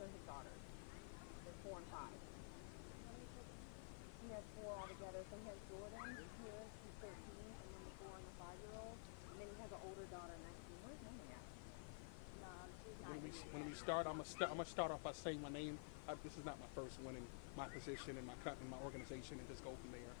are his daughters. They're 4 and 5. He has 4 altogether. So he has Jordan here, she's 13, and then the 4 and the 5-year-old. And then he has an older daughter next to him. Where's Mama at? No, she's not. When we start, I'm gonna start off by saying my name. This is not my first one in my position in my organization, and just go from there.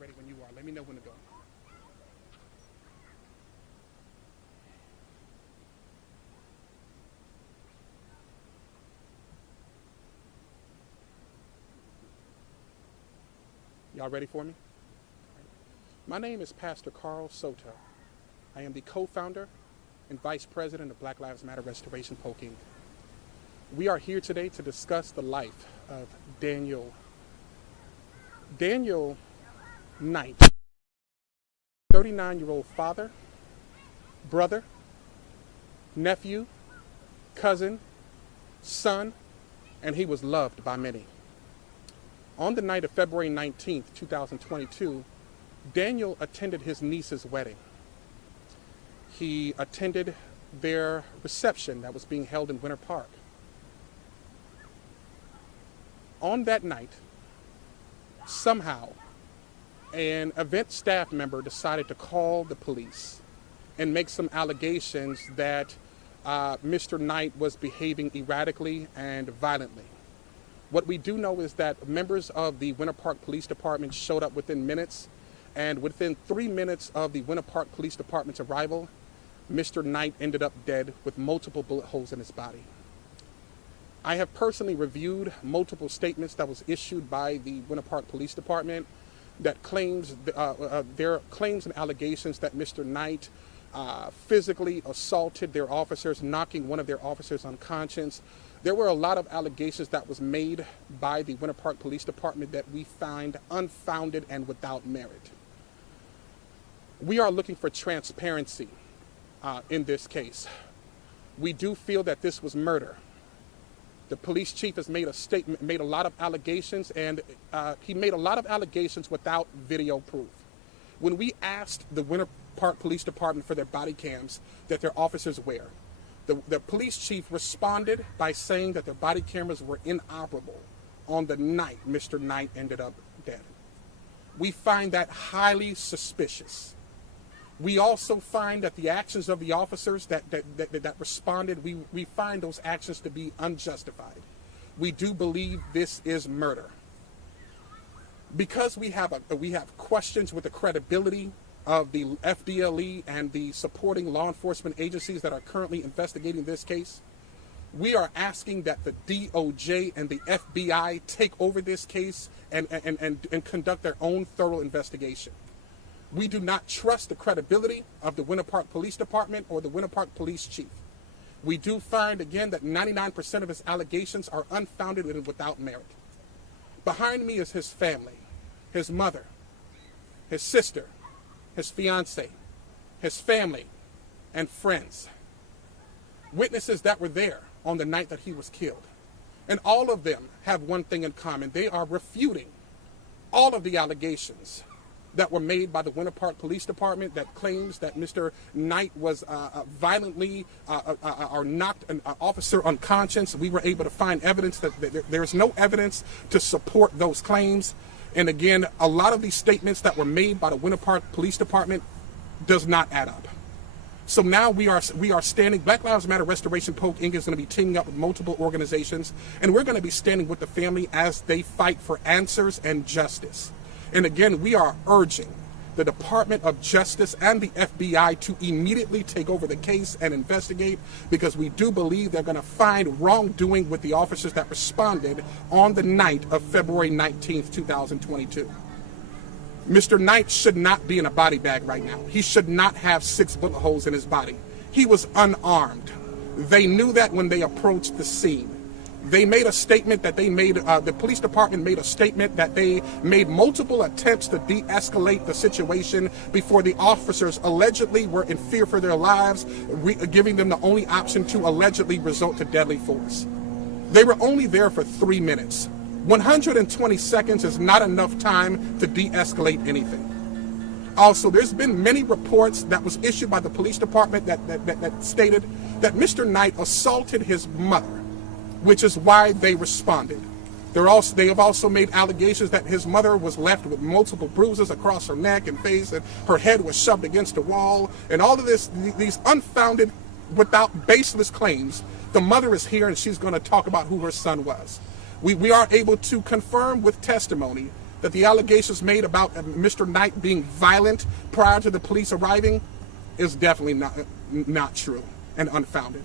Ready when you are. Let me know when to go. Y'all ready for me? My name is Pastor Carl Soto. I am the co-founder and vice president of Black Lives Matter Restoration Polk. We are here today to discuss the life of Daniel Knight, 39-year-old father, brother, nephew, cousin, son, and he was loved by many. On the night of February 19th, 2022, Daniel attended his niece's wedding. He attended their reception that was being held in Winter Park. On that night, somehow, an event staff member decided to call the police and make some allegations that Mr. Knight was behaving erratically and violently. What we do know is that members of the Winter Park Police Department showed up within minutes, and within 3 minutes of the Winter Park Police Department's arrival, Mr. Knight ended up dead with multiple bullet holes in his body. I have personally reviewed multiple statements that was issued by the Winter Park Police Department that claims their claims and allegations that Mr. Knight physically assaulted their officers, knocking one of their officers unconscious. There were a lot of allegations that was made by the Winter Park Police Department that we find unfounded and without merit. We are looking for transparency in this case. We do feel that this was murder. The police chief has made a statement, made a lot of allegations, and he made a lot of allegations without video proof. When we asked the Winter Park Police Department for their body cams that their officers wear, the police chief responded by saying that their body cameras were inoperable on the night Mr. Knight ended up dead. We find that highly suspicious. We also find that the actions of the officers that responded, we find those actions to be unjustified. We do believe this is murder. Because we have questions with the credibility of the FDLE and the supporting law enforcement agencies that are currently investigating this case, we are asking that the DOJ and the FBI take over this case and conduct their own thorough investigation. We do not trust the credibility of the Winter Park Police Department or the Winter Park Police Chief. We do find, again, that 99% of his allegations are unfounded and without merit. Behind me is his family, his mother, his sister, his fiance, his family, and friends. Witnesses that were there on the night that he was killed. And all of them have one thing in common. They are refuting all of the allegations that were made by the Winter Park Police Department that claims that Mr. Knight was violently or knocked an officer unconscious. We were able to find evidence that there's no evidence to support those claims. And again, a lot of these statements that were made by the Winter Park Police Department does not add up. So now we are standing, Black Lives Matter Restoration Polk Inc. is going to be teaming up with multiple organizations, and we're going to be standing with the family as they fight for answers and justice. And again, we are urging the Department of Justice and the FBI to immediately take over the case and investigate, because we do believe they're going to find wrongdoing with the officers that responded on the night of February 19th, 2022. Mr. Knight should not be in a body bag right now. He should not have 6 bullet holes in his body. He was unarmed. They knew that when they approached the scene. They made a statement that the police department made a statement that they made multiple attempts to de-escalate the situation before the officers allegedly were in fear for their lives, giving them the only option to allegedly resort to deadly force. They were only there for 3 minutes. 120 seconds is not enough time to de-escalate anything. Also, there's been many reports that was issued by the police department that stated that Mr. Knight assaulted his mother, which is why they responded. They have also made allegations that his mother was left with multiple bruises across her neck and face, and her head was shoved against the wall, and all of these unfounded, without baseless claims. The mother is here, and she's going to talk about who her son was. We are able to confirm with testimony that the allegations made about Mr. Knight being violent prior to the police arriving is definitely not true and unfounded.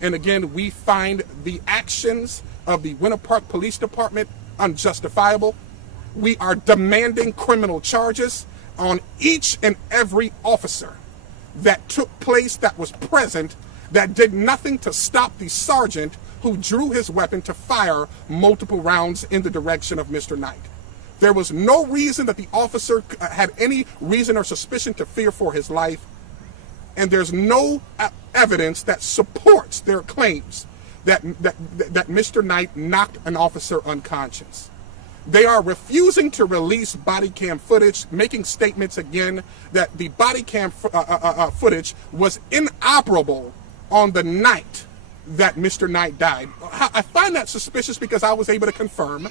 And again, we find the actions of the Winter Park Police Department unjustifiable. We are demanding criminal charges on each and every officer that took place, that was present, that did nothing to stop the sergeant who drew his weapon to fire multiple rounds in the direction of Mr. Knight. There was no reason that the officer had any reason or suspicion to fear for his life, and there's no evidence that supports their claims that Mr. Knight knocked an officer unconscious. They are refusing to release body cam footage, making statements again that the body cam footage was inoperable on the night that Mr. Knight died. I find that suspicious because I was able to confirm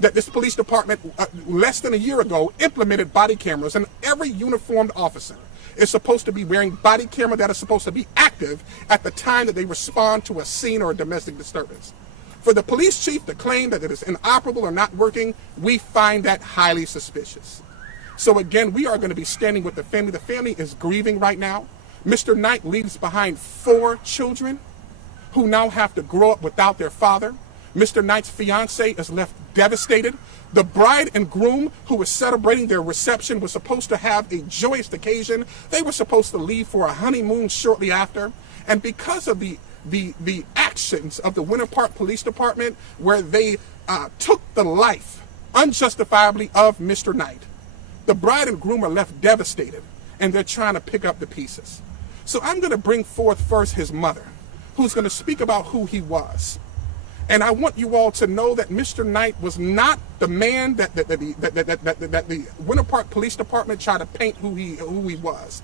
that this police department less than a year ago implemented body cameras, and every uniformed officer is supposed to be wearing body camera that is supposed to be active at the time that they respond to a scene or a domestic disturbance. For the police chief to claim that it is inoperable or not working, we find that highly suspicious. So again, we are going to be standing with the family. The family is grieving right now. Mr. Knight leaves behind 4 children who now have to grow up without their father. Mr. Knight's fiance is left devastated. The bride and groom who was celebrating their reception was supposed to have a joyous occasion. They were supposed to leave for a honeymoon shortly after. And because of the actions of the Winter Park Police Department, where they took the life unjustifiably of Mr. Knight, the bride and groom are left devastated, and they're trying to pick up the pieces. So I'm going to bring forth first his mother, who's going to speak about who he was. And I want you all to know that Mr. Knight was not the man that the Winter Park Police Department tried to paint who he was.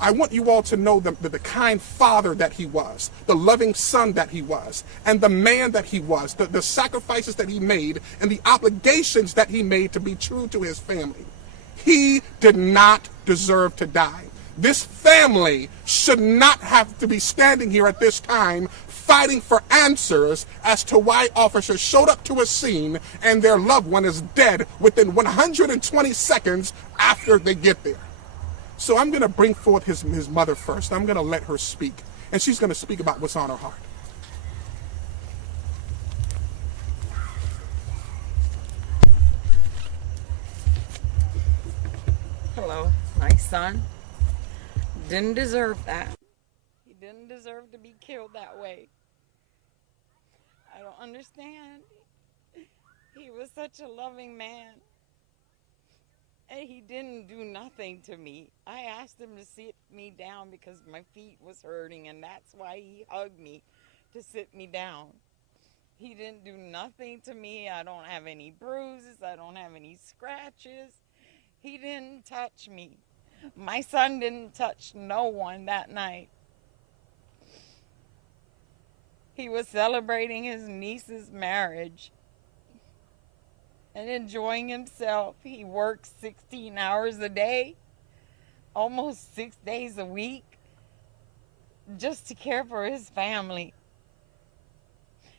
I want you all to know the kind father that he was, the loving son that he was, and the man that he was, the sacrifices that he made, and the obligations that he made to be true to his family. He did not deserve to die. This family should not have to be standing here at this time fighting for answers as to why officers showed up to a scene and their loved one is dead within 120 seconds after they get there. So I'm going to bring forth his mother first. I'm going to let her speak, and she's going to speak about what's on her heart. Hello, my son didn't deserve that. He didn't deserve to be killed that way. I don't understand. He was such a loving man. And he didn't do nothing to me. I asked him to sit me down because my feet was hurting, and that's why he hugged me to sit me down. He didn't do nothing to me. I don't have any bruises. I don't have any scratches. He didn't touch me. My son didn't touch no one that night. He was celebrating his niece's marriage and enjoying himself. He works 16 hours a day, almost 6 days a week, just to care for his family.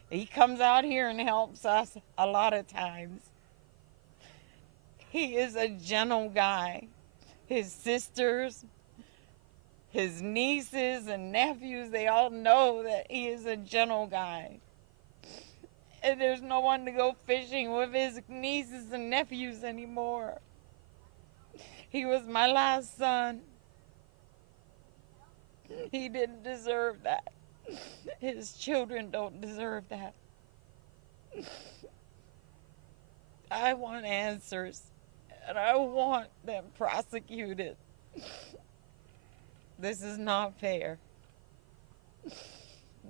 He comes out here and helps us a lot of times. He is a gentle guy. His sisters, his nieces and nephews, they all know that he is a gentle guy. And there's no one to go fishing with his nieces and nephews anymore. He was my last son. He didn't deserve that. His children don't deserve that. I want answers, and I want them prosecuted. This is not fair.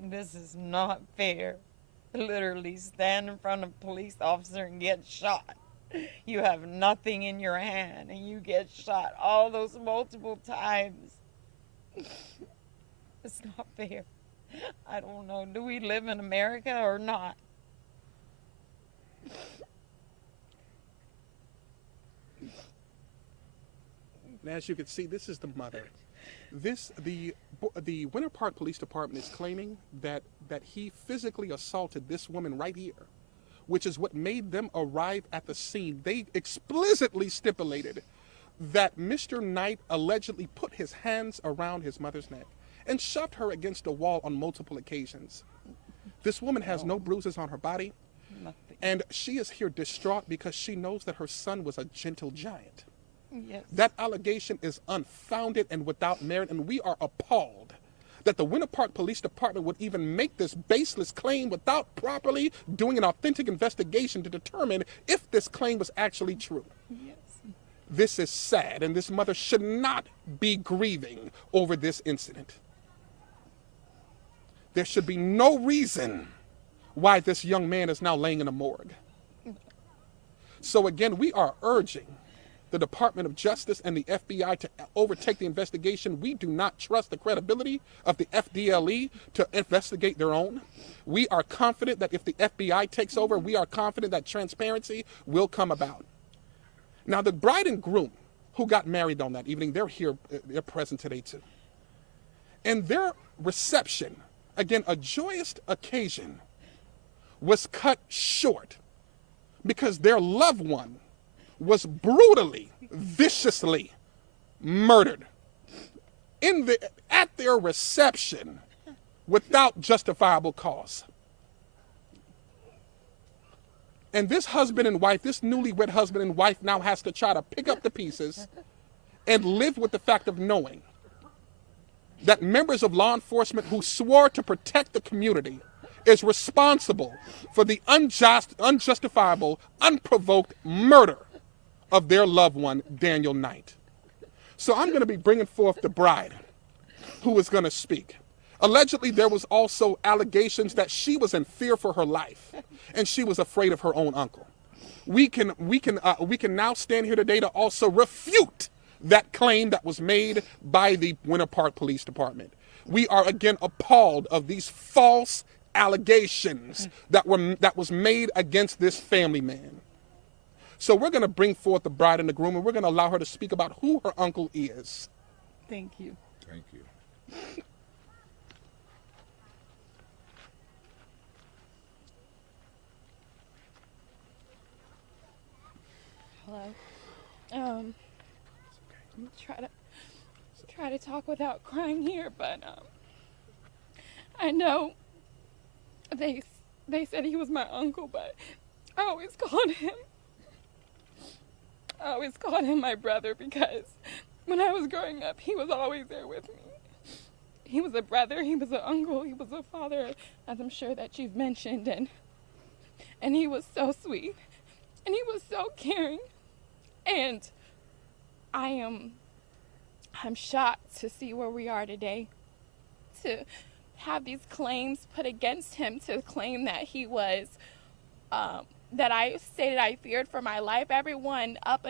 This is not fair. Literally stand in front of a police officer and get shot. You have nothing in your hand and you get shot all those multiple times. It's not fair. I don't know. Do we live in America or not? And as you can see, this is the mother. The Winter Park Police Department is claiming that he physically assaulted this woman right here, which is what made them arrive at the scene. They explicitly stipulated that Mr. Knight allegedly put his hands around his mother's neck and shoved her against a wall on multiple occasions. This woman has no bruises on her body, and she is here distraught because she knows that her son was a gentle giant. Yes. That allegation is unfounded and without merit, and we are appalled that the Winter Park Police Department would even make this baseless claim without properly doing an authentic investigation to determine if this claim was actually true. Yes. This is sad, and this mother should not be grieving over this incident. There should be no reason why this young man is now laying in a morgue. So again, we are urging the Department of Justice and the FBI to overtake the investigation. We do not trust the credibility of the FDLE to investigate their own. We are confident that if the FBI takes over, we are confident that transparency will come about. Now, the bride and groom who got married on that evening, they're here, they're present today too. And their reception, again, a joyous occasion, was cut short because their loved one was brutally, viciously murdered at their reception without justifiable cause. And this husband and wife, this newlywed husband and wife, now has to try to pick up the pieces and live with the fact of knowing that members of law enforcement who swore to protect the community is responsible for the unjustifiable, unprovoked murder of their loved one, Daniel Knight. So I'm going to be bringing forth the bride who is going to speak. Allegedly, there was also allegations that she was in fear for her life and she was afraid of her own uncle. We can now stand here today to also refute that claim that was made by the Winter Park Police Department. We are again appalled of these false allegations that was made against this family man. So we're going to bring forth the bride and the groom, and we're going to allow her to speak about who her uncle is. Thank you. Thank you. Hello. Try to talk without crying here, but I know they said he was my uncle, but I always called him my brother because when I was growing up, he was always there with me. He was a brother, he was an uncle, he was a father, as I'm sure that you've mentioned, and he was so sweet, and he was so caring, and I'm shocked to see where we are today, to have these claims put against him, to claim that he was, that I stated I feared for my life. Everyone, up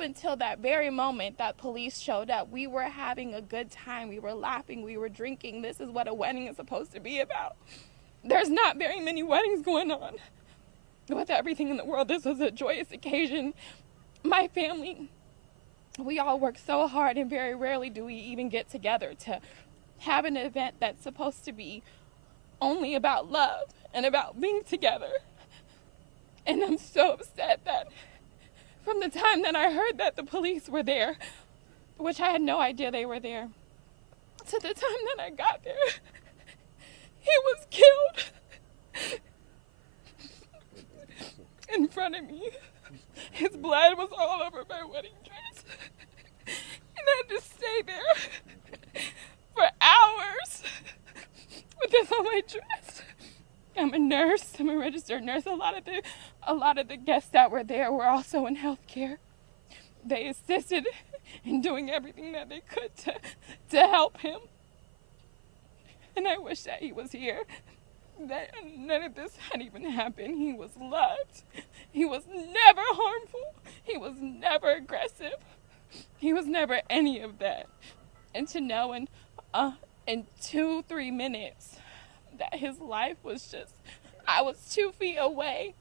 until that very moment that police showed up, we were having a good time. We were laughing. We were drinking. This is what a wedding is supposed to be about. There's not very many weddings going on. With everything in the world, this was a joyous occasion. My family, we all work so hard, and very rarely do we even get together to have an event that's supposed to be only about love and about being together. And I'm so upset that from the time that I heard that the police were there, which I had no idea they were there, to the time that I got there, he was killed in front of me. His blood was all over my wedding dress, and I had to stay there for hours with this on my dress. I'm I'm a nurse. I'm a registered nurse. A lot of the guests that were there were also in healthcare. They assisted in doing everything that they could to help him. And I wish that he was here, that none of this had even happened. He was loved. He was never harmful. He was never aggressive. He was never any of that. And to know in 2-3 minutes that his life was just, I was 2 feet away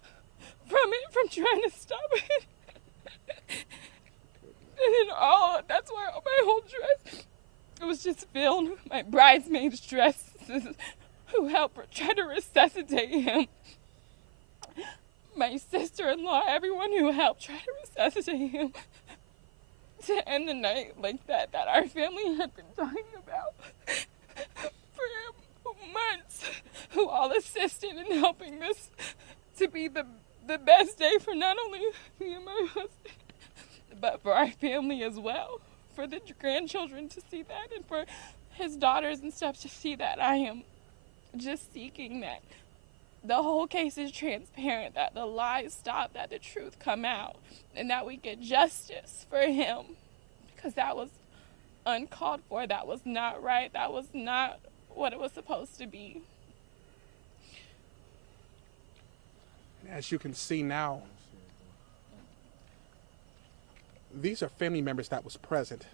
from it, from trying to stop it. And then that's why my whole dress, it was just filled. My bridesmaid's dresses who helped try to resuscitate him. My sister-in-law, everyone who helped try to resuscitate him. To end the night like that our family had been talking about for months, who all assisted in helping this to be the best day for not only me and my husband, but for our family as well, for the grandchildren to see that, and for his daughters and stuff to see that. I am just seeking that the whole case is transparent, that the lies stop, that the truth come out, and that we get justice for him, because that was uncalled for. That was not right. That was not what it was supposed to be. As you can see now, these are family members that was present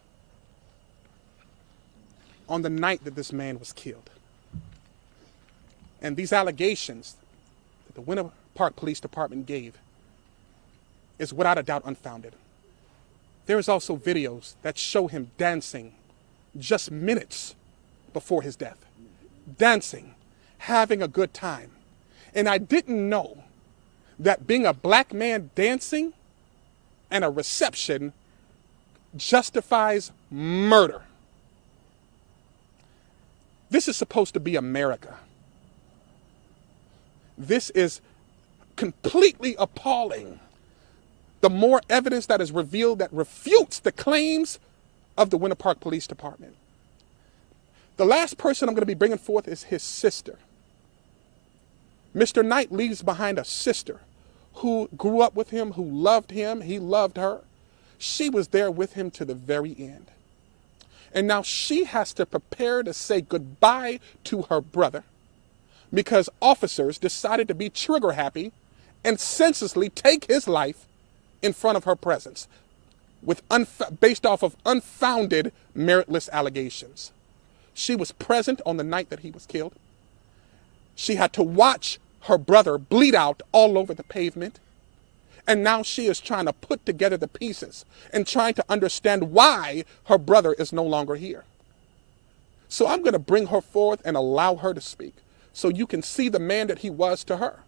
on the night that this man was killed. And these allegations that the Winter Park Police Department gave is without a doubt unfounded. There is also videos that show him dancing just minutes before his death. Dancing, having a good time. And I didn't know that being a black man dancing and a reception justifies murder. This is supposed to be America. This is completely appalling. The more evidence that is revealed that refutes the claims of the Winter Park Police Department. The last person I'm going to be bringing forth is his sister. Mr. Knight leaves behind a sister who grew up with him, who loved him, he loved her. She was there with him to the very end. And now she has to prepare to say goodbye to her brother because officers decided to be trigger happy and senselessly take his life in front of her presence with based off of unfounded, meritless allegations. She was present on the night that he was killed. She had to watch her brother bleed out all over the pavement. And now she is trying to put together the pieces and trying to understand why her brother is no longer here. So I'm going to bring her forth and allow her to speak so you can see the man that he was to her.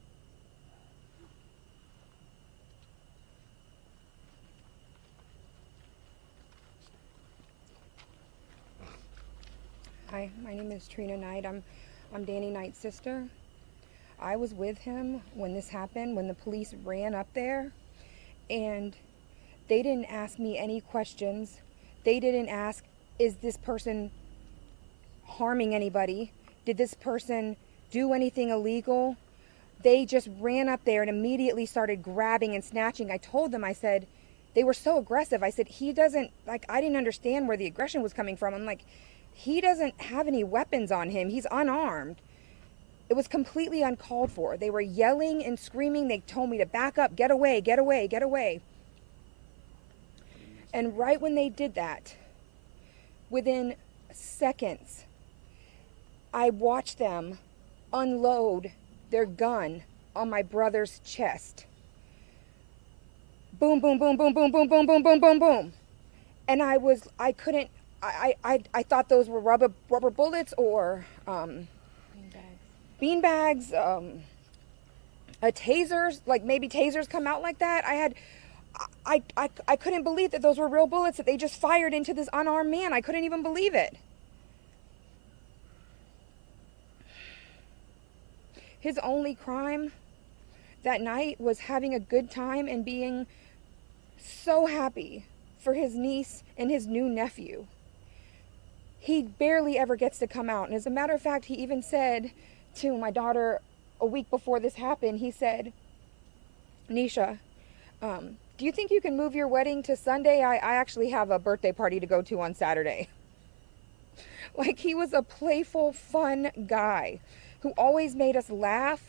Hi, my name is Trina Knight. I'm Danny Knight's sister. I was with him when this happened, when the police ran up there, and they didn't ask me any questions. They didn't ask, is this person harming anybody? Did this person do anything illegal? They just ran up there and immediately started grabbing and snatching. I told them, I said, they were so aggressive. I said, he doesn't, like, I didn't understand where the aggression was coming from. I'm like, he doesn't have any weapons on him. He's unarmed. It was completely uncalled for. They were yelling and screaming. They told me to back up, get away, get away, get away. And right when they did that, within seconds, I watched them unload their gun on my brother's chest. Boom, boom, boom, boom, boom, boom, boom, boom, boom, boom, boom. And I thought those were rubber bullets or beanbags, tasers, like maybe tasers come out like that. I couldn't believe that those were real bullets that they just fired into this unarmed man. I couldn't even believe it. His only crime that night was having a good time and being so happy for his niece and his new nephew. He barely ever gets to come out. And as a matter of fact, he even said to my daughter, a week before this happened, he said, Nisha, do you think you can move your wedding to Sunday? I actually have a birthday party to go to on Saturday. Like, he was a playful, fun guy who always made us laugh.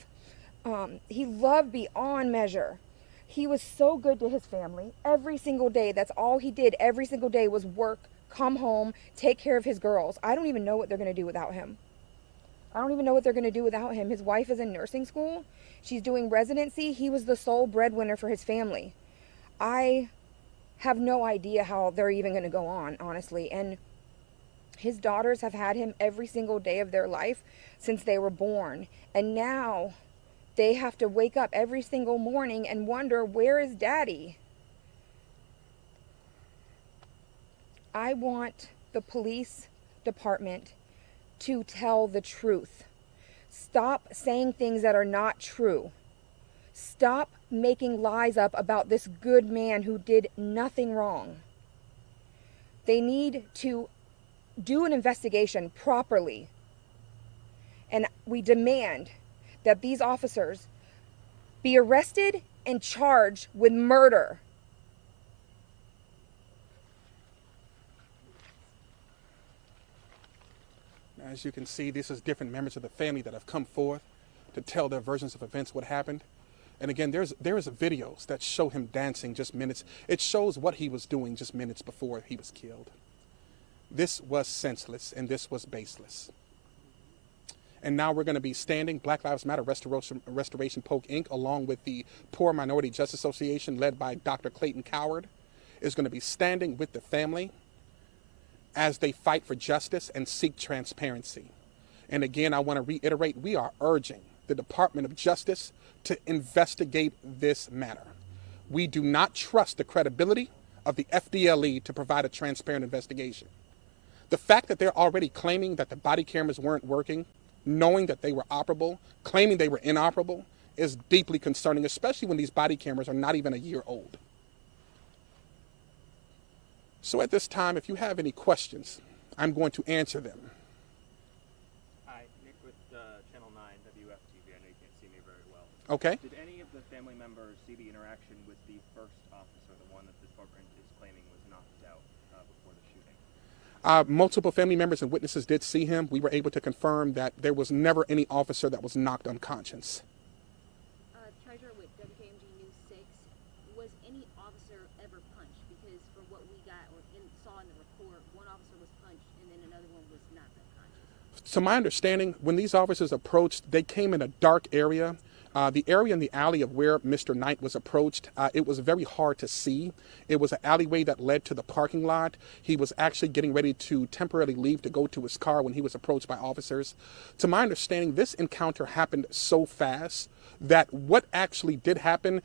He loved beyond measure. He was so good to his family every single day. That's all he did every single day was work, come home, take care of his girls. I don't even know what they're going to do without him. I don't even know what they're going to do without him. His wife is in nursing school. She's doing residency. He was the sole breadwinner for his family. I have no idea how they're even going to go on, honestly. And his daughters have had him every single day of their life since they were born. And now they have to wake up every single morning and wonder, where is daddy? I want the police department to tell the truth. Stop saying things that are not true. Stop making lies up about this good man who did nothing wrong. They need to do an investigation properly. And we demand that these officers be arrested and charged with murder. As you can see, this is different members of the family that have come forth to tell their versions of events, what happened. And again, there is videos that show him dancing just minutes. It shows what he was doing just minutes before he was killed. This was senseless and this was baseless. And now we're going to be standing, Black Lives Matter Restoration Polk, Inc., along with the Poor Minority Justice Association, led by Dr. Clayton Coward, is going to be standing with the family as they fight for justice and seek transparency. And again, I want to reiterate, we are urging the Department of Justice to investigate this matter. We do not trust the credibility of the FDLE to provide a transparent investigation. The fact that they're already claiming that the body cameras weren't working, knowing that they were operable, claiming they were inoperable, is deeply concerning, especially when these body cameras are not even a year old. So at this time, if you have any questions, I'm going to answer them. Hi, Nick with Channel 9 WFTV. I know you can't see me very well. Okay. Did any of the family members see the interaction with the first officer, the one that the department is claiming was knocked out before the shooting? Multiple family members and witnesses did see him. We were able to confirm that there was never any officer that was knocked unconscious. Treasurer with WKMG News 6, was any officer ever punched? Because from what we got or saw in the report, one officer was punched and then another one was knocked unconscious. To my understanding, when these officers approached, they came in a dark area. The area in the alley of where Mr. Knight was approached, it was very hard to see. It was an alleyway that led to the parking lot. He was actually getting ready to temporarily leave to go to his car when he was approached by officers. To my understanding, this encounter happened so fast that what actually did happen,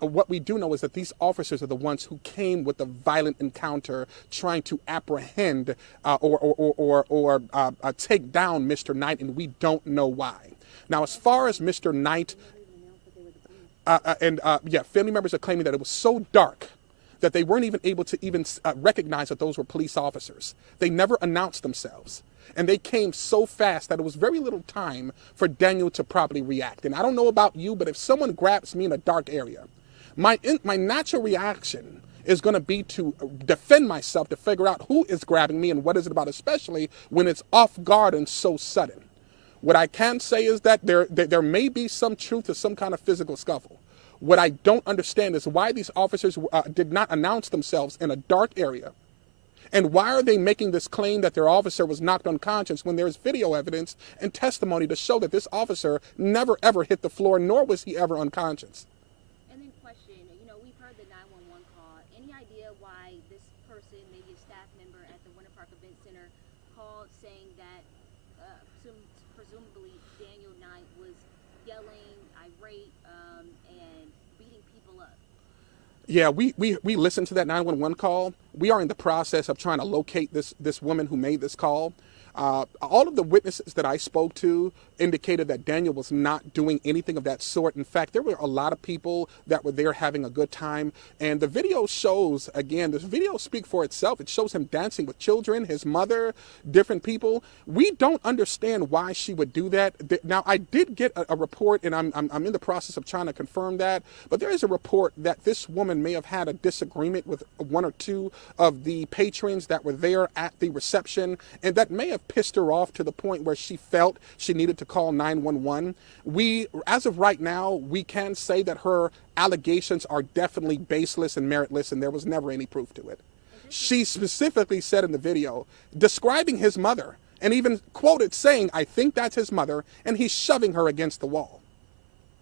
what we do know is that these officers are the ones who came with the violent encounter trying to apprehend or take down Mr. Knight, and we don't know why. Now, as far as Mr. Knight, family members are claiming that it was so dark that they weren't even able to recognize that those were police officers. They never announced themselves. And they came so fast that it was very little time for Daniel to properly react. And I don't know about you, but if someone grabs me in a dark area, my natural reaction is going to be to defend myself, to figure out who is grabbing me and what is it about, especially when it's off guard and so sudden. What I can say is that there may be some truth to some kind of physical scuffle. What I don't understand is why these officers did not announce themselves in a dark area. And why are they making this claim that their officer was knocked unconscious when there is video evidence and testimony to show that this officer never ever hit the floor, nor was he ever unconscious? And then question, we've heard the 911 call. Any idea why this person, maybe a staff member at the Winter Park Event Center, called saying that presumably Daniel Knight was yelling, irate, and beating people up? Yeah, we listened to that 911 call. We are in the process of trying to locate this woman who made this call. All of the witnesses that I spoke to indicated that Daniel was not doing anything of that sort. In fact, there were a lot of people that were there having a good time. And the video shows, again, this video speaks for itself. It shows him dancing with children, his mother, different people. We don't understand why she would do that. Now, I did get a report, and I'm in the process of trying to confirm that, but there is a report that this woman may have had a disagreement with one or two of the patrons that were there at the reception, and that may have pissed her off to the point where she felt she needed to call 911. As of right now, we can say that her allegations are definitely baseless and meritless, and there was never any proof to it. She specifically said in the video, describing his mother, and even quoted saying, "I think that's his mother," and he's shoving her against the wall.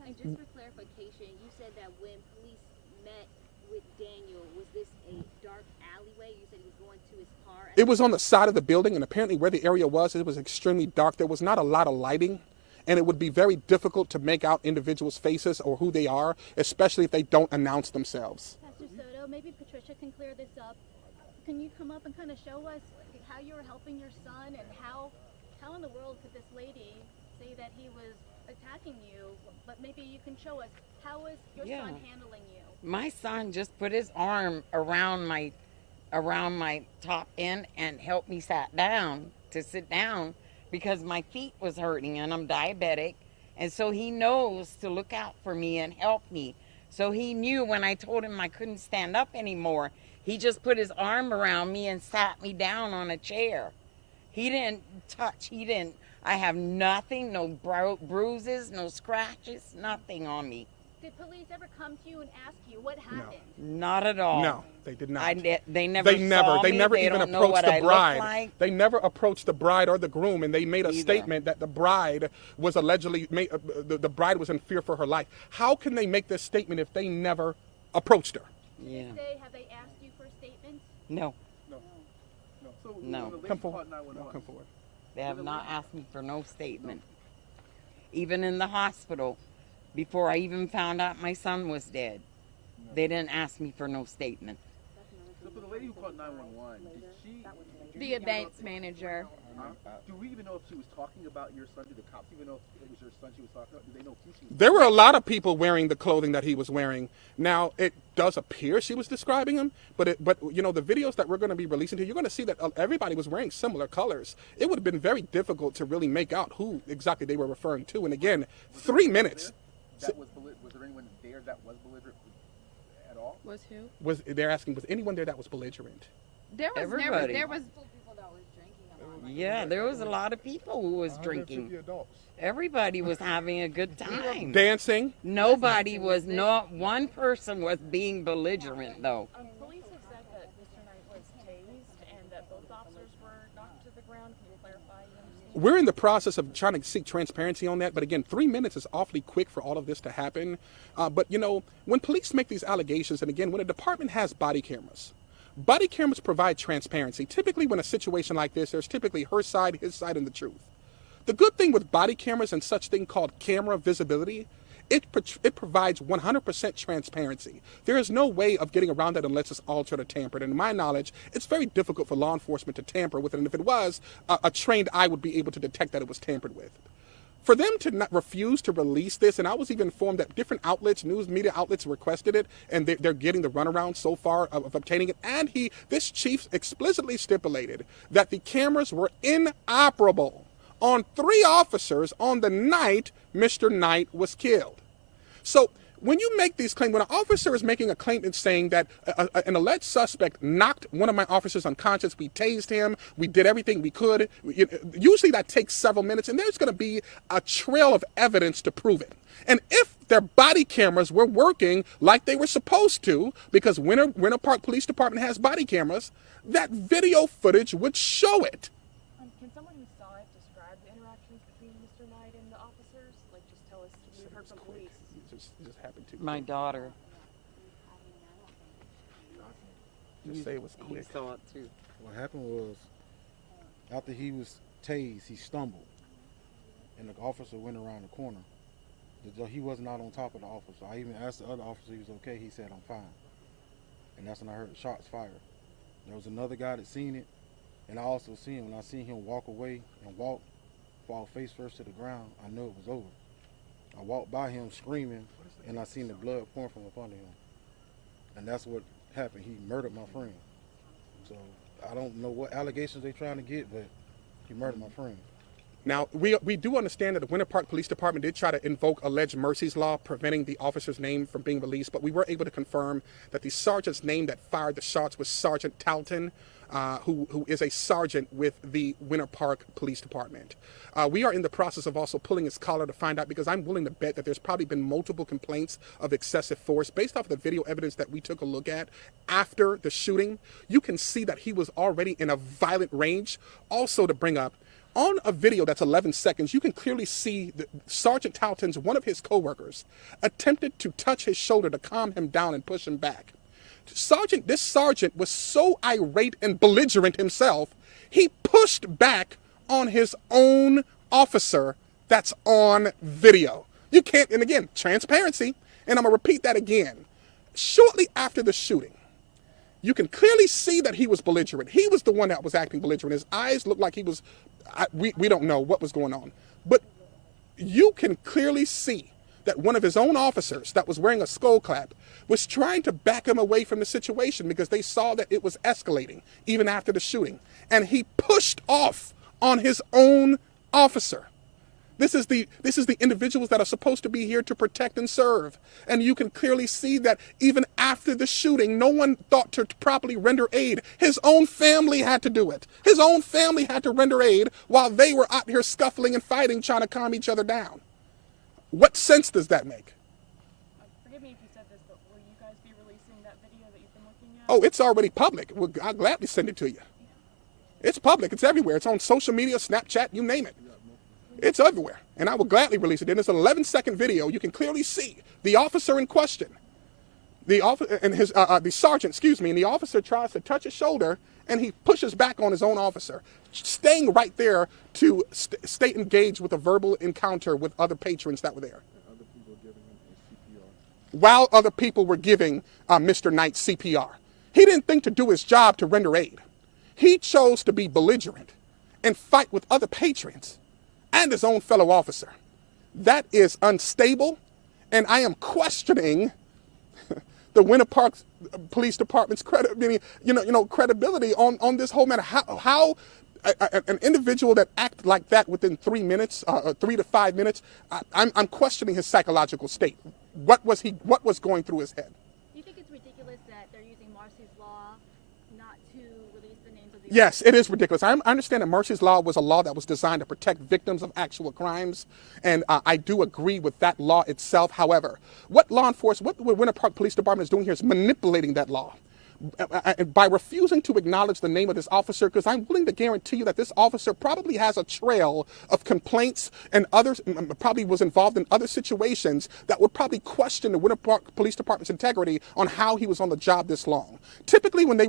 And just for clarification, you said that when police met with Daniel, was this a dark alleyway? You said he was going to his car? It was on the side of the building, and apparently where the area was, it was extremely dark. There was not a lot of lighting, and it would be very difficult to make out individuals' faces or who they are, especially if they don't announce themselves. Pastor Soto, maybe Patricia can clear this up. Can you come up and kind of show us how you were helping your son, and how in the world could this lady say that he was attacking you? But maybe you can show us, how is your son handling you? My son just put his arm around my top end and helped me sit down because my feet was hurting and I'm diabetic, and so he knows to look out for me and help me. So he knew when I told him I couldn't stand up anymore, he just put his arm around me and sat me down on a chair. He didn't touch, I have nothing, no bruises, no scratches, nothing on me. Did police ever come to you and ask you what happened? Not at all. No, they did not. They never saw me. They never They even don't know approached what the I look bride. like. They never approached the bride or the groom, and they made a Either. statement that the bride was allegedly the bride was in fear for her life. How can they make this statement if they never approached her? Yeah. Have they asked you for a statement? No. So No. when the lady Come forward. called 911, Come forward. They have not asked me for no statement. Even in the hospital, before I even found out my son was dead, they didn't ask me for no statement. So for the lady who called 911, did she? The events manager. Do we even know if she was talking about your son? Do the cops even know if it was your son she was talking about? Do they know who she was? There were a lot of people wearing the clothing that he was wearing. Now, it does appear she was describing him, but you know, the videos that we're going to be releasing to you, you're going to see that everybody was wearing similar colors. It would have been very difficult to really make out who exactly they were referring to. And again, 3 minutes. Was there anyone there that was belligerent at all? Was who? They're asking, was anyone there that was belligerent? There was Everybody. there was Yeah, there was a lot of people who was drinking. Everybody was having a good time. Dancing. Nobody was, not one person was being belligerent though. police have said that Mr. Knight was tased and that both officers were knocked to the ground. Can you clarify? We're in the process of trying to seek transparency on that, but again, 3 minutes is awfully quick for all of this to happen. But you know, when police make these allegations, and again, when a department has body cameras provide transparency. Typically, when a situation like this, there's typically her side, his side, and the truth. The good thing with body cameras and such thing called camera visibility, it provides 100% transparency. There is no way of getting around that unless it's altered or tampered. And to my knowledge, it's very difficult for law enforcement to tamper with it. And if it was, a trained eye would be able to detect that it was tampered with. For them to not refuse to release this, and I was even informed that different outlets, news media outlets, requested it, and they're getting the runaround so far of obtaining it. And this chief explicitly stipulated that the cameras were inoperable on 3 officers on the night Mr. Knight was killed. So when you make these claims, when an officer is making a claim and saying that an alleged suspect knocked one of my officers unconscious, we tased him, we did everything we could, usually that takes several minutes, and there's going to be a trail of evidence to prove it. And if their body cameras were working like they were supposed to, because Winter Park Police Department has body cameras, that video footage would show it. Can someone who saw it describe the interactions between Mr. Knight and the officers? Like, just tell us, we've heard from police. It just happened to My daughter. Just say it was He quick. saw it too. What happened was, after he was tased, he stumbled, and the officer went around the corner. He was not on top of the officer. I even asked the other officer if he was okay. He said, "I'm fine." And that's when I heard shots fired. There was another guy that seen it, And I also seen when I seen him walk away and fall face first to the ground, I knew it was over. I walked by him screaming, and I seen the blood pouring from up under him. And that's what happened. He murdered my friend. So I don't know what allegations they're trying to get, but he murdered my friend. Now, we do understand that the Winter Park Police Department did try to invoke alleged Marcy's law, preventing the officer's name from being released, but we were able to confirm that the sergeant's name that fired the shots was Sergeant Talton, who is a sergeant with the Winter Park Police Department. We are in the process of also pulling his collar to find out, because I'm willing to bet that there's probably been multiple complaints of excessive force. Based off of the video evidence that we took a look at after the shooting, you can see that he was already in a violent rage. Also to bring up, on a video that's 11 seconds, you can clearly see that Sergeant Talton's, one of his coworkers, attempted to touch his shoulder to calm him down and push him back. This sergeant was so irate and belligerent himself, he pushed back on his own officer that's on video. You can't, and again, transparency, and I'm gonna repeat that again. Shortly after the shooting, you can clearly see that he was belligerent. He was the one that was acting belligerent. His eyes looked like he was, we don't know what was going on. But you can clearly see that one of his own officers that was wearing a skull cap was trying to back him away from the situation, because they saw that it was escalating even after the shooting. And he pushed off on his own officer. This is the individuals that are supposed to be here to protect and serve. And you can clearly see that even after the shooting, no one thought to properly render aid. His own family had to do it. His own family had to render aid while they were out here scuffling and fighting, trying to calm each other down. What sense does that make? Forgive me if you said this, but will you guys be releasing that video that you've been looking at? Oh, it's already public. I'll gladly send it to you. It's public. It's everywhere. It's on social media, Snapchat, you name it. It's everywhere, and I will gladly release it. And it's an 11-second video. You can clearly see the officer in question, the sergeant, and the officer tries to touch his shoulder, and he pushes back on his own officer, staying right there to stay engaged with a verbal encounter with other patrons that were there. While other people were giving Mr. Knight CPR. He didn't think to do his job to render aid. He chose to be belligerent and fight with other patrons and his own fellow officer. That is unstable, and I am questioning the Winter Park Police Department's credibility on this whole matter. How an individual that acted like that within 3 minutes, 3 to 5 minutes, I'm questioning his psychological state. What was going through his head? Do you think it's ridiculous that they're using Marcy's law not to release the names of the Yes, it is ridiculous. I understand that Marcy's law was a law that was designed to protect victims of actual crimes, and I do agree with that law itself. However, what the Winter Park Police Department is doing here is manipulating that law by refusing to acknowledge the name of this officer, because I'm willing to guarantee you that this officer probably has a trail of complaints and others, probably was involved in other situations that would probably question the Winter Park Police Department's integrity on how he was on the job this long. Typically, when they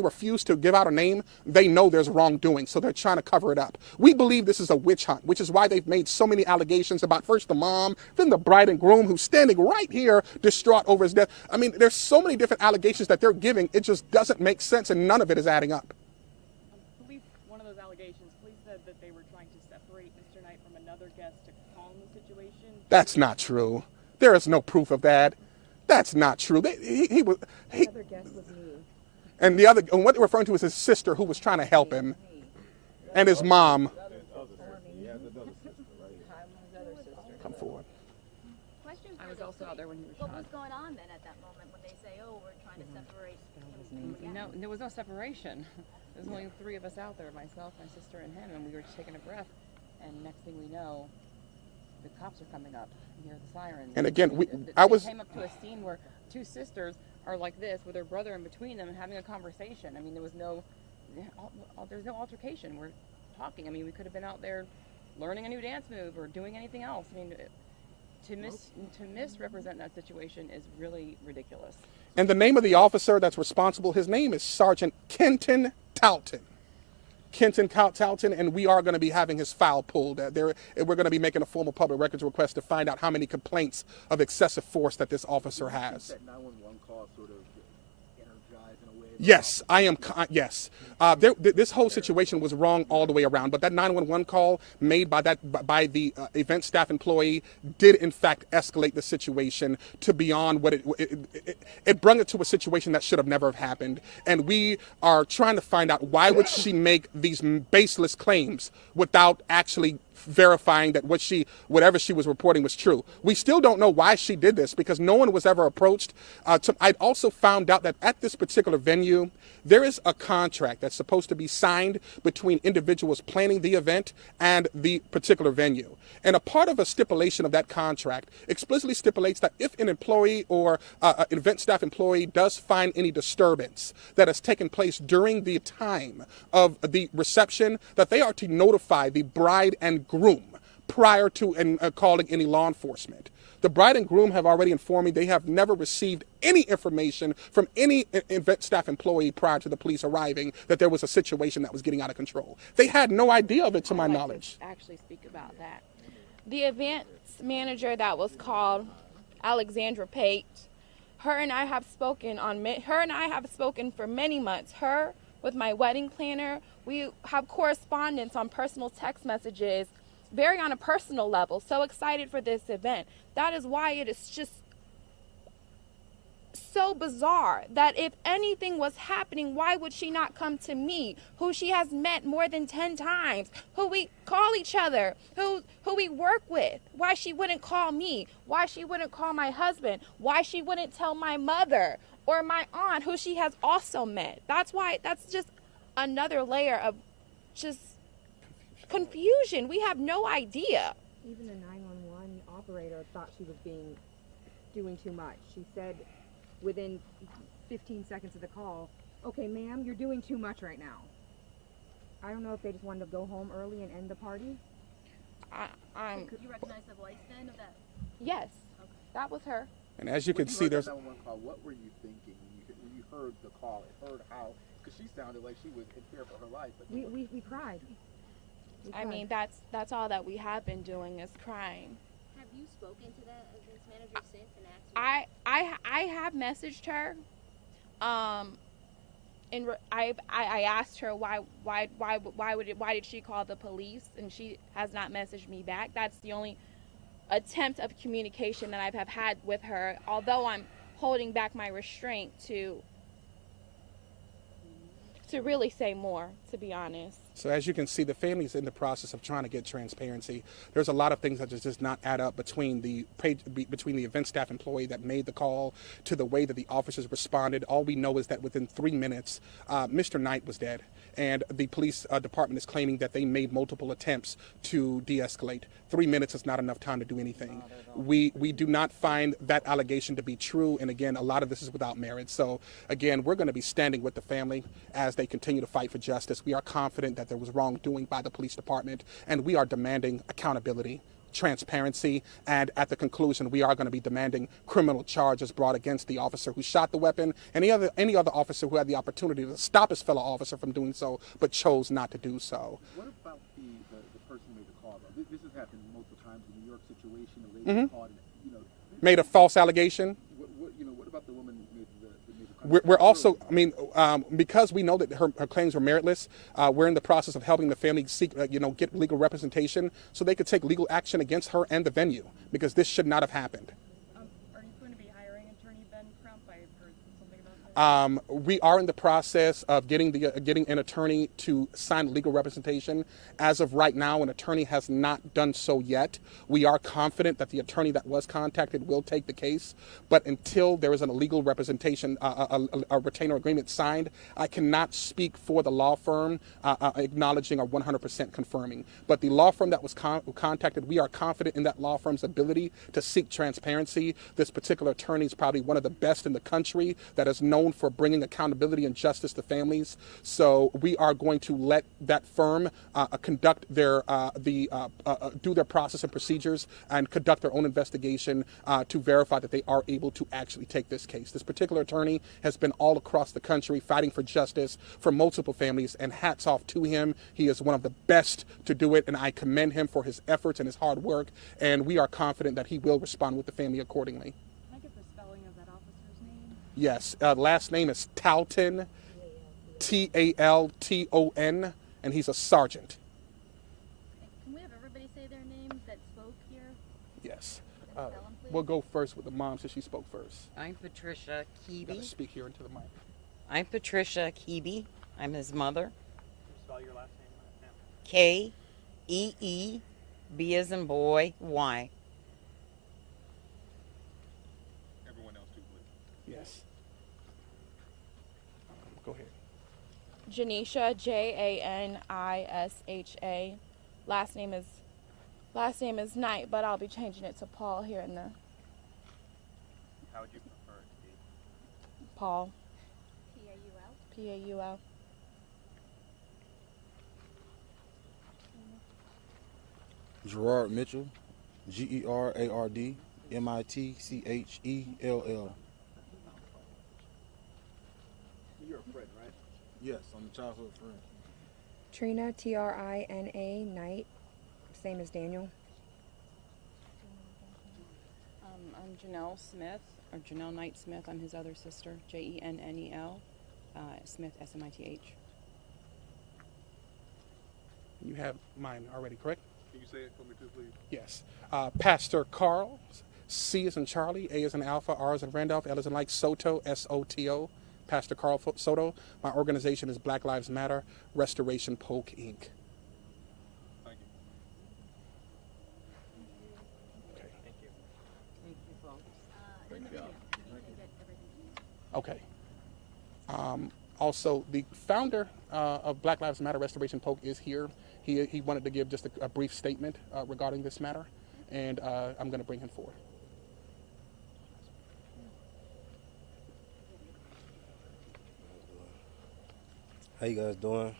refuse to give out a name, they know there's wrongdoing, so they're trying to cover it up. We believe this is a witch hunt, which is why they've made so many allegations about first the mom, then the bride and groom, who's standing right here distraught over his death. I mean, there's so many different allegations that they're giving. It just doesn't make sense, and none of it is adding up. One of those allegations, police said that they were trying to separate Mr. Knight from another guest to calm the situation. That's not true. There is no proof of that. That's not true. The other guest was me. And what they're referring to is his sister, who was trying to help him, and his mom. Come forward. Question I was also out there when he was shot. What was going on then at that moment when they say, "Oh, we're trying to separate"? No, there was no separation. There was only 3 of us out there, myself, my sister, and him, and we were just taking a breath. And next thing we know, the cops are coming up. You hear the sirens. And again, they came up to a scene where 2 sisters are like this with their brother in between them and having a conversation. I mean, there's no altercation. We're talking. I mean, we could have been out there learning a new dance move or doing anything else. I mean, to misrepresent that situation is really ridiculous. And the name of the officer that's responsible, his name is Sergeant Kenton Talton. Kenton Talton, and we are going to be having his file pulled. We're going to be making a formal public records request to find out how many complaints of excessive force that this officer has. That 911 call sort of energized in a way. Yes, I am. Yes, This whole situation was wrong all the way around. But that 911 call made by the event staff employee did in fact escalate the situation to beyond what it brought it to a situation that should have never have happened. And we are trying to find out why would she make these baseless claims without actually verifying that whatever she was reporting was true. We still don't know why she did this because no one was ever approached. I'd also found out that at this particular venue, there is a contract that's supposed to be signed between individuals planning the event and the particular venue. And a part of a stipulation of that contract explicitly stipulates that if an employee or an event staff employee does find any disturbance that has taken place during the time of the reception, that they are to notify the bride and groom prior to calling any law enforcement. The bride and groom have already informed me they have never received any information from any event staff employee prior to the police arriving that there was a situation that was getting out of control. They had no idea of it, to my knowledge. Actually speak about that. The events manager that was called, Alexandra Pate, her and I have spoken for many months. Her with my wedding planner, we have correspondence on personal text messages, very on a personal level. So excited for this event. That is why it is just so bizarre that if anything was happening, why would she not come to me, who she has met more than 10 times, who we call each other, who we work with? Why she wouldn't call me? Why she wouldn't call my husband? Why she wouldn't tell my mother or my aunt, who she has also met? That's just another layer of just confusion. We have no idea. Even the 911 operator thought she was doing too much. She said within 15 seconds of the call, "Okay, ma'am, you're doing too much right now." I don't know if they just wanted to go home early and end the party. Could you recognize the voice then of that? Yes, okay. That was her. And as you can see, there's... What were you thinking when you heard the call and heard how, because she sounded like she was in fear for her life. But we cried. I mean, that's all that we have been doing is crying. Have you spoken to that events manager since and asked her? I have messaged her. I asked her why did she call the police, and she has not messaged me back. That's the only attempt of communication that I've had with her, although I'm holding back my restraint to really say more, to be honest. So as you can see, the family's in the process of trying to get transparency. There's a lot of things that just not add up between the event staff employee that made the call to the way that the officers responded. All we know is that within 3 minutes, Mr. Knight was dead. And the police department is claiming that they made multiple attempts to de-escalate. 3 minutes is not enough time to do anything. We do not find that allegation to be true. And again, a lot of this is without merit. So again, we're going to be standing with the family as they continue to fight for justice. We are confident that there was wrongdoing by the police department, and we are demanding accountability, transparency, and at the conclusion, we are going to be demanding criminal charges brought against the officer who shot the weapon, and any other officer who had the opportunity to stop his fellow officer from doing so, but chose not to do so. What about the person who made the call? This has happened multiple times in the New York situation. A lady called, made a false allegation. What about the woman who made the We're also, because we know that her claims were meritless, we're in the process of helping the family seek, get legal representation so they could take legal action against her and the venue, because this should not have happened. Are you going to be hiring attorney Ben Crump? I heard something about that. We are in the process of getting an attorney to sign legal representation. As of right now, an attorney has not done so yet. We are confident that the attorney that was contacted will take the case, but until there is a legal representation, a retainer agreement signed, I cannot speak for the law firm acknowledging or 100% confirming. But the law firm that was contacted, we are confident in that law firm's ability to seek transparency. This particular attorney is probably one of the best in the country that is known for bringing accountability and justice to families. So we are going to let that firm conduct their do their process and procedures and conduct their own investigation to verify that they are able to actually take this case. This particular attorney has been all across the country fighting for justice for multiple families, and hats off to him. He is one of the best to do it, and I commend him for his efforts and his hard work, and we are confident that he will respond with the family accordingly. Can I get the spelling of that officer's name? Yes, last name is Talton, Talton, and he's a sergeant. Can we have everybody say their names that spoke here? Yes. Spell 'em, please. We'll go first with the mom since she spoke first. I'm Patricia You gotta Keeby. speak here into the mic. I'm Patricia Keeby. I'm his mother. Can you spell your last name, ma'am? K-E-E, B as in boy, Y. Everyone else too, please. Yes. Go ahead. Janisha, Janisha. Last name is Knight, but I'll be changing it to Paul here in the How would you prefer it to be? Paul. P-A-U-L. Paul. Gerard Mitchell, Gerard Mitchell. You're a friend, right? Yes, I'm a childhood friend. Trina, Trina, Knight, same as Daniel. I'm Janelle Smith, or Janelle Knight Smith. I'm his other sister, Jennel, Smith, Smith. You have mine already, correct? Can you say it for me too, please? Yes. Pastor Carl, C as in Charlie, A as in Alpha, R as in Randolph, L as in like Soto, S-O-T-O. Pastor Carl Soto. My organization is Black Lives Matter, Restoration Polk, Inc. Thank you. Okay. Thank you, folks. Great job. Okay. Also, the founder of Black Lives Matter Restoration Polk is here. He wanted to give just a brief statement regarding this matter, and I'm going to bring him forward. How you guys doing?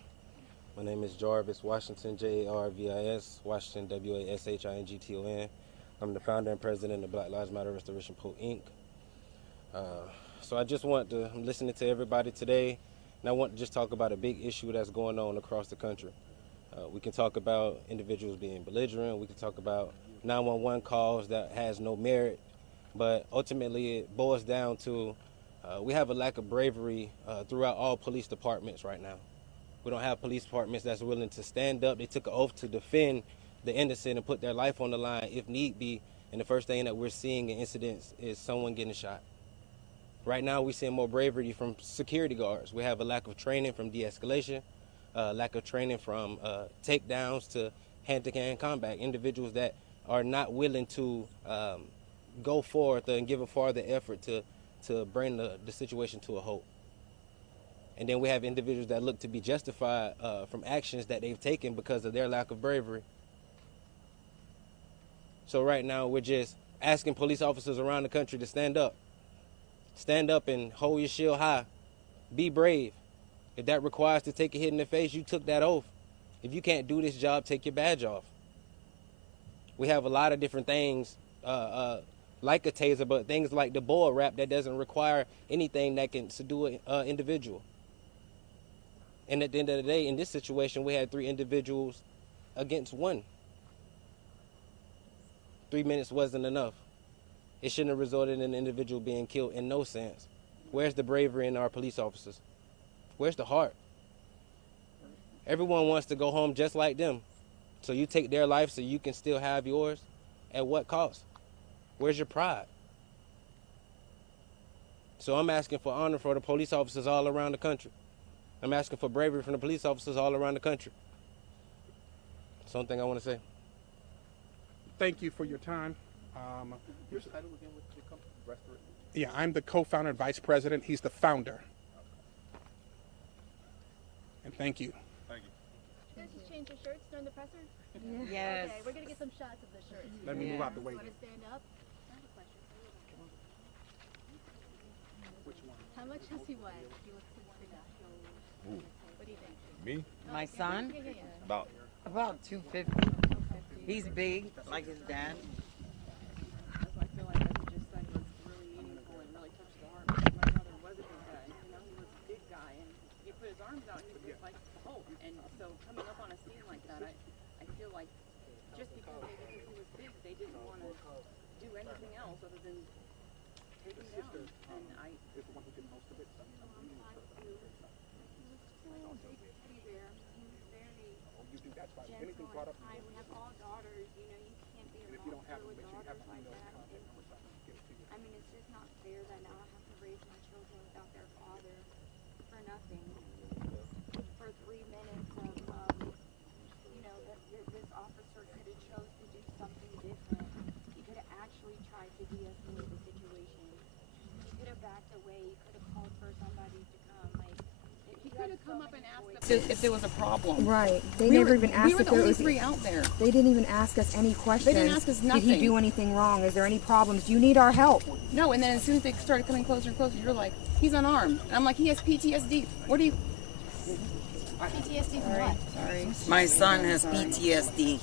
My name is Jarvis Washington, Jarvis, Washington, Washington. I'm the founder and president of Black Lives Matter Restoration Polk, Inc. So I just want to, I'm listening to everybody today, and I want to just talk about a big issue that's going on across the country. We can talk about individuals being belligerent. We can talk about 911 calls that has no merit, but ultimately it boils down to we have a lack of bravery throughout all police departments right now. We don't have police departments that's willing to stand up. They took an oath to defend the innocent and put their life on the line if need be. And the first thing that we're seeing in incidents is someone getting shot. Right now, we're seeing more bravery from security guards. We have a lack of training from de-escalation, lack of training from takedowns to hand-to-hand combat. Individuals that are not willing to go forth and give a farther effort to bring the situation to a halt. And then we have individuals that look to be justified from actions that they've taken because of their lack of bravery. So right now we're just asking police officers around the country to stand up. Stand up and hold your shield high. Be brave. If that requires to take a hit in the face, you took that oath. If you can't do this job, take your badge off. We have a lot of different things like a taser, but things like the bull wrap that doesn't require anything that can subdue an individual. And at the end of the day, in this situation, we had 3 individuals against 1. 3 minutes wasn't enough. It shouldn't have resulted in an individual being killed in no sense. Where's the bravery in our police officers? Where's the heart? Everyone wants to go home just like them. So you take their life so you can still have yours? At what cost? Where's your pride? So I'm asking for honor for the police officers all around the country. I'm asking for bravery from the police officers all around the country. Something I want to say. Thank you for your time. Your title again with the company? Restoration? Yeah, I'm the co-founder and vice president. He's the founder. And thank you. Thank you. You guys just change your shirts during the presser? Yes. Okay, we're gonna get some shots of the shirts. Let me move out the way. You wanna stand up? I have a question. Which one? How much does he weigh? He looks to want to know. What do you think? Me? My son, Yeah. about 250. He's big, like his dad. That's why I feel like what you just said was really meaningful and really touched the heart. Because my brother was a big guy. You know, he was a big guy, and he put his arms out. He was like the Hulk. And so coming up on a scene like that, I feel like just because maybe because he was big, they didn't want to do anything else other than take him down. And I. Is the one who did most of it. little big teddy bear. He's very You think that's right? Anything gentle brought and up? kind. We have all daughters, you know, you can't be a And if you don't have monster them, with make sure you have daughters like email that. contact number so I can get it to you. I mean, it's just not fair that now I have to raise my children without their father for nothing. For 3 minutes of, you know, this officer could have chose to do something different. He could have actually tried to de-escalate the situation. He could have backed away. He could have called for somebody to come. Like, He could have come up and asked if there was a problem. Right. They We never were- even asked we were if the there only was. 3 out there. They didn't even ask us any questions. They didn't ask us Did nothing. he do anything wrong? Is there any problems? Do you need our help? No, and then as soon as they started coming closer and closer, you're like, he's unarmed. And I'm like, he has PTSD. What do you... PTSD from what? Sorry. My son has PTSD.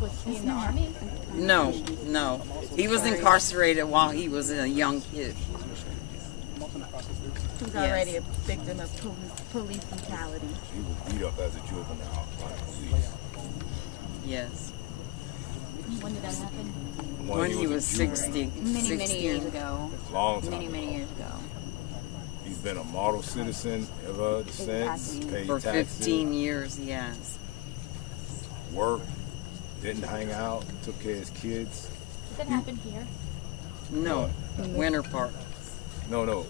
Was he in the army? No, no. He was incarcerated while he was a young kid. Who's already a victim of police brutality. He was beat up as a juvenile by the police. Yes. When did that happen? When he was 60. Many years ago. Long time Many ago. years ago. He's been a model citizen ever since. Paid For taxes, 15 years, he has. worked, didn't hang out, took care of his kids. Did that happen here? No, Winter Park. No.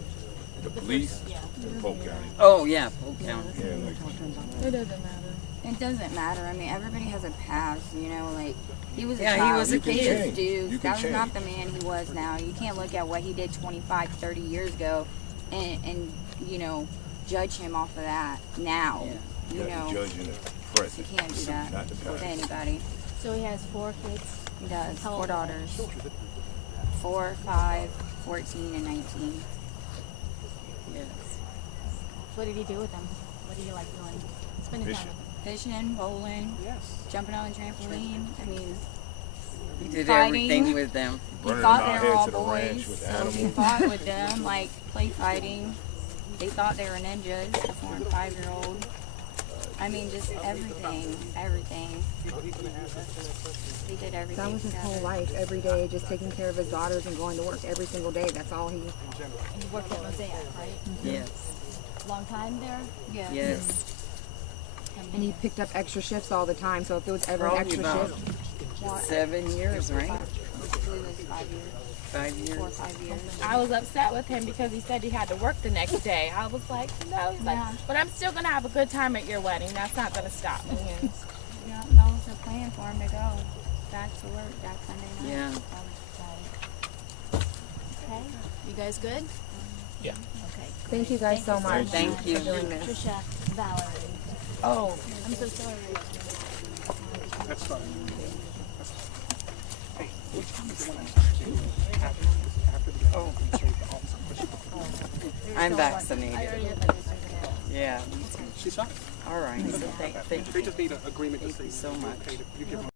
The police, Polk County. Oh, yeah, Polk County. Yeah, like, It doesn't matter. It doesn't matter. I mean, everybody has a past, you know, like, he was a Yeah, he child. was a You can't kid. just You can that was not the change. man he was now. You can't look at what he did 25, 30 years ago and you know, judge him off of that now. you You have know, to judge in the you present, can't do that not the with past. anybody. So he has 4 kids. He does. How 4 old are they? daughters. 4, 5, 14, and 19. Yes. What did he do with them? What do you like doing? Spending time with them. Fishing, bowling, jumping on the trampoline. I mean, He did fighting. everything with them. He Running thought them out they were here all to the ranch boys, with so he animals. fought with them, like play fighting. They thought they were ninjas, the 4 and 5-year-old. I mean, just everything. He did everything. That was his together. whole life, every day, just taking care of his daughters and going to work every single day. That's all he. And you worked at Mosaic, right? Yes. Long time there? Yeah. Yes. And he picked up extra shifts all the time. So if there was ever an Probably extra about shift, 7 years, right? I believe it was 5 years. 5 4 or years. 5 years. I was upset with him because he said he had to work the next day. I was like, no. He's like, but I'm still gonna have a good time at your wedding. That's not gonna stop me. And Yeah, that was the plan for him to go back to work that Sunday night. Yeah. Okay. You guys good? Yeah. Okay. thank you guys so much. Thank you. for doing this. Trisha, Valerie. oh, I'm so sorry. That's fine. Hey, which one is the one Oh. I'm vaccinated. Yeah. She's fine. All right. So thank They you. just need an agreement to say Thank you so much. you give them